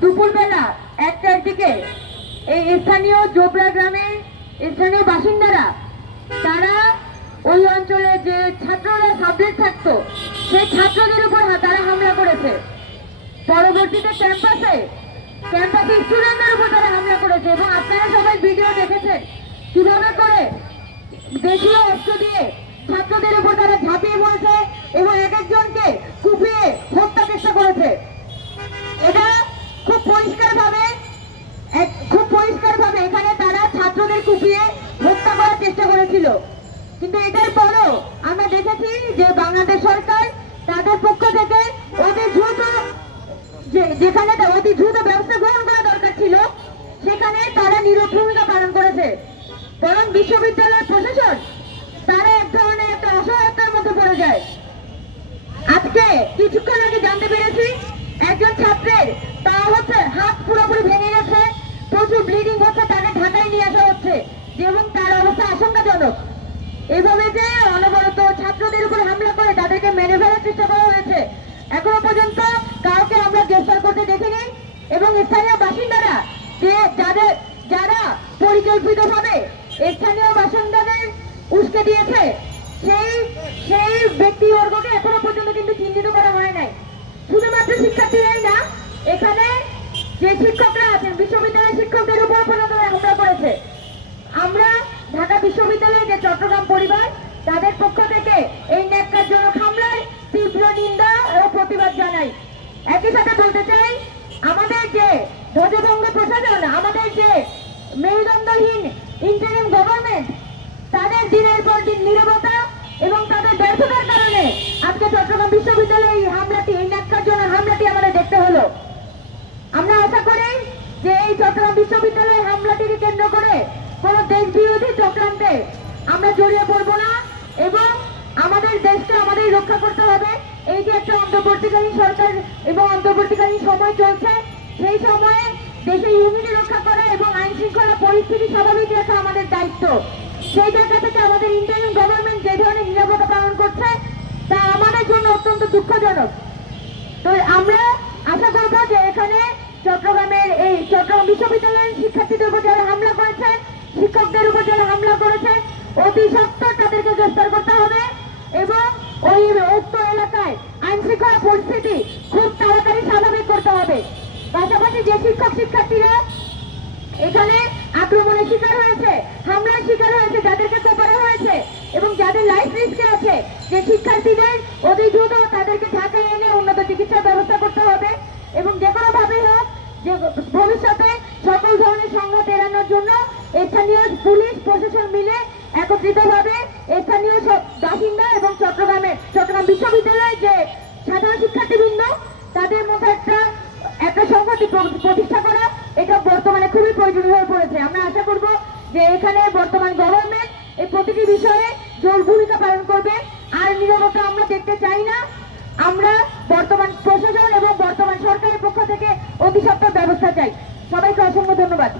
দুপুরবেলা একটার দিকে এই স্থানীয় জোবরা গ্রামে স্থানীয় বাসিন্দারা, তারা ওই অঞ্চলে যে ছাত্ররা সাবজেক্ট থাকতো, সেই ছাত্রদের উপর তারা হামলা করেছে। পরবর্তীতে ক্যাম্পাসে ক্যাম্পাসে স্টুডেন্টদের উপর তারা হামলা করেছে এবং আপনারা সবাই ভিডিও দেখেছেন কীভাবে করে দেশীয় অস্ত্র দিয়ে ছাত্রদের উপর তারা ঝাঁপিয়ে পড়েছে এবং এক একজনকে কুপিয়ে হত্যা করার চেষ্টা করেছিল। কিন্তু এটার পরও আমরা দেখেছি যে বাংলাদেশ সরকার তাদের পক্ষ থেকে অতি দ্রুত যেখানে অতি দ্রুত ব্যবস্থা গ্রহণ করা দরকার ছিল, সেখানে তারা নীরব ভূমিকা পালন করেছে। বরং বিশ্ববিদ্যালয়ের প্রশাসন তারা এক ধরনের একটা অসহায়তার মধ্যে পড়ে যায়। আজকে কিছুক্ষণ আগে জানতে পেরেছি, একজন ছাত্রের আশঙ্কাজনক এভাবে যে অনবরত ছাত্রদের উপর হামলা করে তাদেরকে মেরে ফেলার চেষ্টা করা হয়েছে, এখনও পর্যন্ত কাউকে আমরা গ্রেফতার করতে দেখিনি এবং স্থানীয় বাসিন্দারা যে যাদের, যারা পরিকল্পিতভাবে স্থানীয় বাসিন্দাদের উস্কে দিয়েছে, সেই সেই ব্যক্তিবর্গকে এখনও পর্যন্ত কিন্তু চিহ্নিত করা হয় নাই। শুধুমাত্র শিক্ষার্থীরাই না, এখানে যে শিক্ষকরা আছেন, বিশ্ববিদ্যালয়ের শিক্ষকদের উপর পর্যন্ত হামলা করেছে। বিশ্ববিদ্যালয়ের যে চট্টগ্রাম পরিবার, তাদের পক্ষ থেকে এই ন্যাক্কারজনক হামলার তীব্র নিন্দা ও প্রতিবাদ জানাই। একই সাথে বলতে চাই, আমাদের যে ধ্বজভঙ্গ প্রশাসন, আমাদের যে মেরুদণ্ডহীন ইন্টারিম গভর্নমেন্ট তাদের দিনের পর দিন নীরবতা এবং তাদের ব্যর্থতার কারণে আজকে চট্টগ্রাম বিশ্ববিদ্যালয়ে এই হামলাটি, এই ন্যাক্কারজনক হামলাটি আমাদের দেখতে হলো। আমরা আশা করি যে এই চট্টগ্রাম বিশ্ববিদ্যালয়ের হামলাটিকে কেন্দ্র করে কোন দেশ বিরোধী চক্রান্তে আমরা জড়িয়ে পড়ব না, এবং আমাদের দেশকে আমাদের রক্ষা করতে হবে। এই যে একটা অন্তর্বর্তীকালীন সরকার এবং অন্তর্বর্তীকালীন সময় চলছে, সেই সময়ে দেশের ইউনিটি রক্ষা করা এবং আইন শৃঙ্খলা পরিস্থিতি স্বাভাবিক রাখা আমাদের দায়িত্ব। সেই জায়গা থেকে আমাদের ইন্টারিম গভর্নমেন্ট যে ধরনের নিরাপত্তা পালন করছে, তা আমাদের জন্য অত্যন্ত দুঃখজনক। তো আমরা আশা করব যে এখানে চট্টগ্রামের এই চট্টগ্রাম বিশ্ববিদ্যালয়ের শিক্ষার্থীদের উপর যারা হামলা করেছে, শিক্ষকদের উপর যারা হামলা করেছে অতি সত্তর তাদেরকে গ্রেফতার করতে হবে এবং ওই উক্ত এলাকায় আইন শৃঙ্খলা পরিস্থিতি খুব তাড়াতাড়ি স্বাভাবিক করতে হবে। পাশাপাশি যে শিক্ষক শিক্ষার্থীরা এখানে আক্রমণের শিকার হয়েছে, হামলার শিকার হয়েছে, যাদেরকে কোপানো হয়েছে এবং যাদের লাইফ রিস্কে আছে, যে শিক্ষার্থীদের অতি দ্রুত তাদেরকে ঢাকায় এনে উন্নত চিকিৎসার ব্যবস্থা করতে হবে এবং যে কোনো ভাবেই হোক যে ভবিষ্যতে সকল ধরনের সংঘাত এড়ানোর জন্য স্থানীয় পুলিশ, প্রশাসন মিলে একত্রিতভাবে স্থানীয় বাসিন্দা এবং চট্টগ্রামের চট্টগ্রাম বিশ্ববিদ্যালয়ের যে সাধারণ শিক্ষার্থীবৃন্দ, তাদের মধ্যে একটা একটা সংহতি প্রতিষ্ঠা করা, এটা বর্তমানে খুবই প্রয়োজনীয় হয়ে পড়েছে। আমরা আশা করব যে এখানে বর্তমান গভর্নমেন্ট এই প্রতিটি বিষয়ে জোর ভূমিকা পালন করবে। আর নিরবতা আমরা দেখতে চাই না। আমরা বর্তমান প্রশাসন এবং বর্তমান সরকারের পক্ষ থেকে অতি ব্যবস্থা চাই। সবাইকে অসংখ্য ধন্যবাদ।